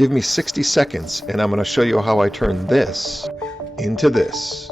Give me 60 seconds and I'm going to show you how I turn this into this.